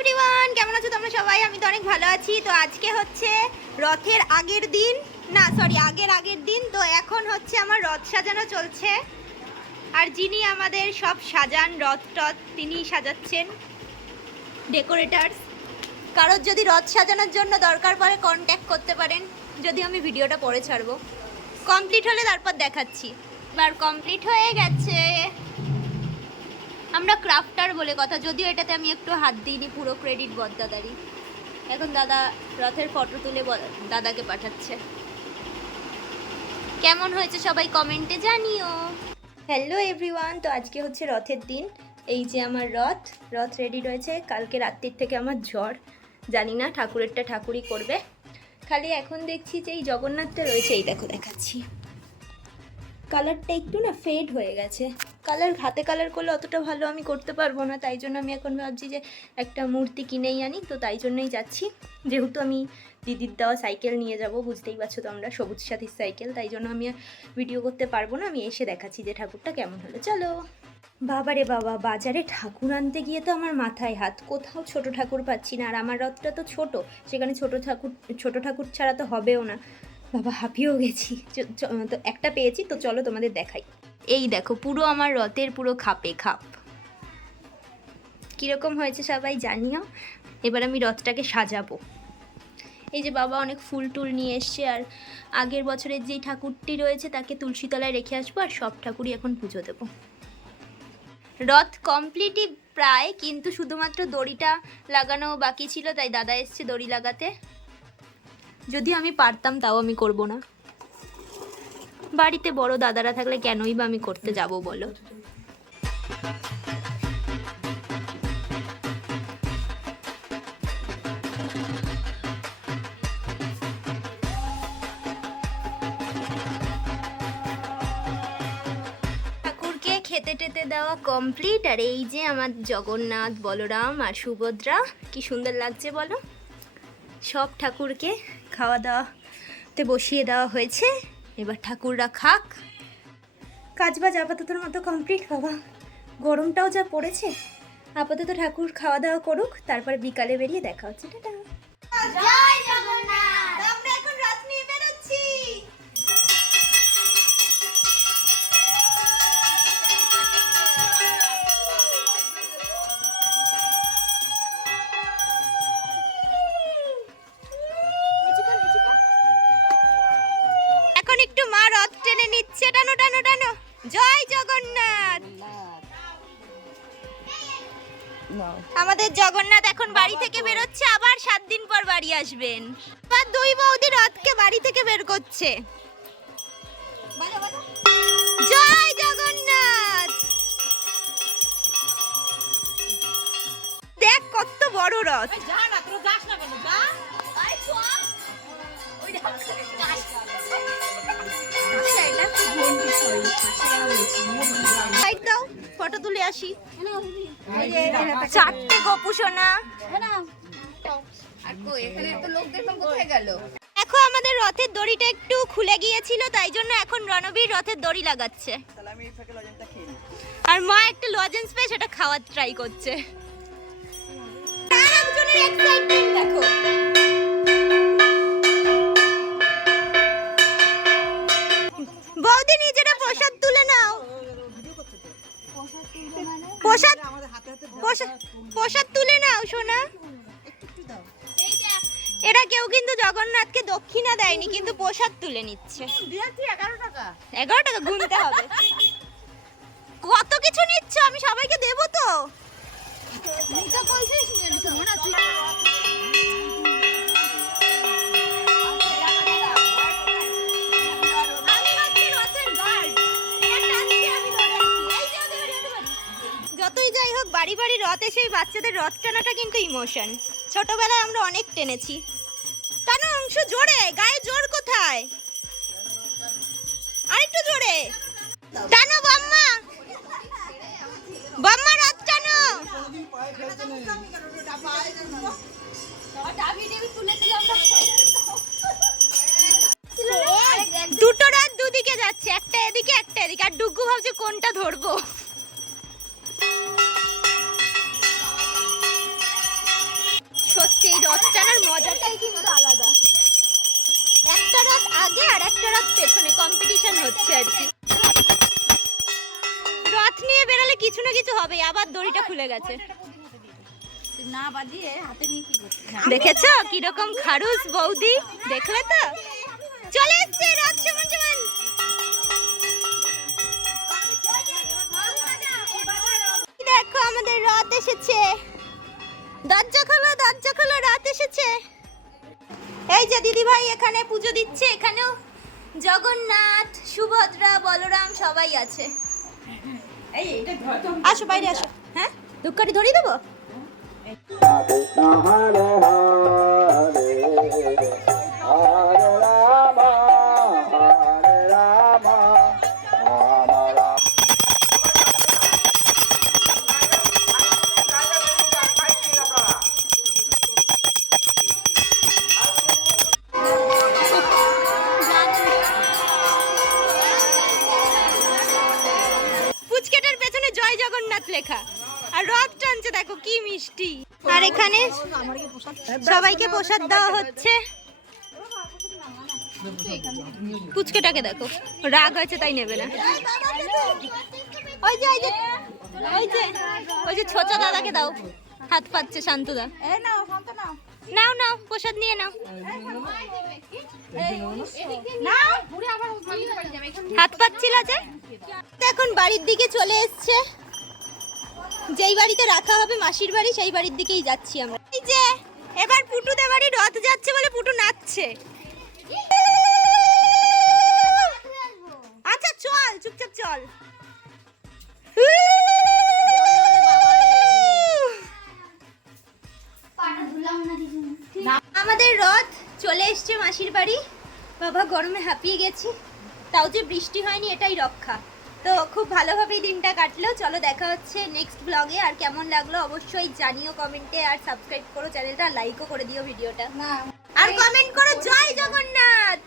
Everyone, কেমন আছো তোমরা সবাই? আমি তো অনেক ভালো আছি। তো আজকে হচ্ছে রথের আগের দিন, না সরি আগের দিন। তো এখন হচ্ছে আমার রথ সাজানো চলছে, আর যিনি আমাদের সব সাজান রথ তিনিই সাজাচ্ছেন, ডেকোরেটার্স। কারোর যদি রথ সাজানোর জন্য দরকার পড়ে কন্ট্যাক্ট করতে পারেন, যদি আমি ভিডিওটা পরে ছাড়বো। কমপ্লিট হলে তারপর দেখাচ্ছি। আর কমপ্লিট হয়ে গেছে। আমরা ক্রাফটার বলে কথা, যদিও এটাতে আমি একটু হাত দিইনি, পুরো ক্রেডিট বদ্দাদারই। এখন দাদা রথের ফটো তুলে দাদাকে পাঠাচ্ছে। কেমন হয়েছে সবাই কমেন্টে জানিও। হ্যালো এভরিওয়ান, তো আজকে হচ্ছে রথের দিন। এই যে আমার রথ রেডি রয়েছে। কালকে রাত্রির থেকে আমার জ্বর, জানি না ঠাকুরেরটা ঠাকুরই করবে। খালি এখন দেখছি যে এই জগন্নাথটা রয়েছে, এই দেখো দেখাচ্ছি, কালারটা একটু না ফেড হয়ে গেছে। হাতে কালার করলে অতটা ভালো আমি করতে পারবো না, তাই জন্য আমি এখন ভাবছি যে একটা মূর্তি কিনেই আনি। তো তাই জন্যই যাচ্ছি, যেহেতু আমি দিদির দেওয়া সাইকেল নিয়ে যাব, বুঝতেই পারছো তোমরা, সবুজ সাথীর সাইকেল। তাই জন্য আমি আর ভিডিও করতে পারবো না, আমি এসে দেখাচ্ছি যে ঠাকুরটা কেমন হলো। চলো। বাবা রে বাবা, বাজারে ঠাকুর আনতে গিয়ে তো আমার মাথায় হাত, কোথাও ছোট ঠাকুর পাচ্ছি না। আর আমার রথটা তো ছোট, সেখানে ছোট ঠাকুর ছাড়া তো হবেও না। বাবা হাঁপিয়েও গেছি। তো একটা পেয়েছি, তো চলো তোমাদের দেখাই। এই দেখো পুরো আমার রথের পুরো খাপে খাপ। কীরকম হয়েছে সবাই জানিও। এবার আমি রথটাকে সাজাবো। এই যে বাবা অনেক ফুল টুল নিয়ে এসছে, আর আগের বছরের যেই ঠাকুরটি রয়েছে তাকে তুলসী তলায় রেখে আসবো, আর সব ঠাকুরই এখন পুজো দেবো। রথ কমপ্লিটই প্রায়, কিন্তু শুধুমাত্র দড়িটা লাগানো বাকি ছিল, তাই দাদা এসছে দড়ি লাগাতে। যদিও আমি পারতাম, তাও আমি করব না। বাড়িতে বড় দাদারা থাকলে কেনই বা আমি করতে যাব বলো। ঠাকুরকে খেতে টেতে দেওয়া কমপ্লিট। আর এই যে আমার জগন্নাথ, বলরাম আর সুভদ্রা, কি সুন্দর লাগছে বলো। সব ঠাকুরকে খাওয়া দাওয়াতে বসিয়ে দেওয়া হয়েছে। এবার ঠাকুররা খাক। কাজবাজ আপাততর মতো কমপ্লিট। বাবা গরমটাও যা পড়েছে। আপাতত ঠাকুর খাওয়া দাওয়া করুক, তারপরে বিকালে বেরিয়ে দেখা হচ্ছে। টাটা। জয় জগন্নাথ। আমরা এখন রথ নিয়ে বেরোচ্ছি। এখন একটু মা রথ টেনে নিচ্ছে। টানো টানো টানো। জয় জগন্নাথ। আমাদের জগন্নাথ এখন বাড়ি থেকে বেরোচ্ছে, আবার 7 দিন পর বাড়ি আসবেন। আবার দুই বৌদি রথকে বাড়ি থেকে বের করছে। জয় জগন্নাথ। দেখ কত বড় রথ। ফটো তুলে আসি। 4টে গপু সোনা। দেখো আমাদের রথের দড়িটা একটু খুলে গিয়েছিল, তাই জন্য এখন রণবীর রথের দড়ি লাগাচ্ছে। আর মা একটা লজেন্স পেয়ে সেটা খাওয়ার ট্রাই করছে। দেখো বৌদি নিজেরা প্রসাদ তুলে নাও। প্রসাদ তুলে নাও সোনা। এরা কেউ কিন্তু জগন্নাথকে দক্ষিণা দেয়নি, কিন্তু প্রসাদ তুলে নিচ্ছে। 11 টাকা গুনতে হবে। কত কিছু নিচ্ছ, আমি সবাইকে দেবো তো। যতই যাই হোক, বাড়ি বাড়ি রথ এসে বাচ্চাদের রথ টানাটা কিন্তু ইমোশন। ছোটবেলায় আমরা অনেক টেনেছি। টানো অংশ জোরে, গায়ে জোর কোথায়? আরেকটু জোরে টানো বাম্মা। বাম্মা রথ টানো। দুটো রথ দুদিকে যাচ্ছে, একটা এদিকে একটা এদিকে। আর ডুগু ভাবছে কোনটা ধরবো। একটা রথ পেছনে কম্পিটিশন হচ্ছে আর কি। রথ নিয়ে বেরালে কিছু না কিছু হবে। আবার দড়িটা খুলে গেছে, না বাজিয়ে হাতে নিয়ে কি করছিস? দেখেছো কিরকম খারুস বৌদি, দেখলে তো? চলে এসছে রথ সমান সমান। দেখো আমাদের রথ এসেছে, দরজা খোলো দরজা খোলো, রথ এসেছে। এই যে দিদি ভাই এখানে পুজো দিচ্ছে, এখানেও জগন্নাথ, সুভদ্রা, বলরাম সবাই আছে। এই এটা ধর তো। আসো বাইরে আসো। হ্যাঁ ধূপকাঠি ধরিয়ে দেবো। পুচকেটার পেছনে জয় জগন্নাথ লেখা, আর রথ টানছে দেখো কি মিষ্টি। আর এখানে সবাইকে প্রসাদ দেওয়া হচ্ছে। পুচকেটাকে দেখো রাগ হয়েছে তাই নেবে না। ওই যে ওই যে ওই যে ওই যে ছোট দাদাকে দাও, হাত পাচ্ছে শান্তদা। এই নাও শান্ত নাও। নাও নাও প্রসাদ নিয়ে নাও। নাও। হাত পাচ্ছিল যে। এখন বাড়ির দিকে চলে এসছে, যেই বাড়িতে রাখা হবে মাসির বাড়ি সেই বাড়ির দিকেই যাচ্ছি আমরা। এই যে এবার পুটুদের বাড়ি রথ যাচ্ছে বলে পুটু নাচছে। আচ্ছা চল চুপচাপ চল। আমাদের রথ চলে এসছে মাসির বাড়ি। বাবা গরমে হাঁপিয়ে গেছি, তাও যে বৃষ্টি হয়নি এটাই রক্ষা। তো খুব ভালোভাবেই দিনটা কাটলো। চলো দেখা হচ্ছে নেক্সট ব্লগে। আর কেমন লাগলো অবশ্যই জানিও কমেন্টে, আর সাবস্ক্রাইব করো চ্যানেলটা, লাইকও করে দিও ভিডিওটা, আর কমেন্ট করো জয় জগন্নাথ।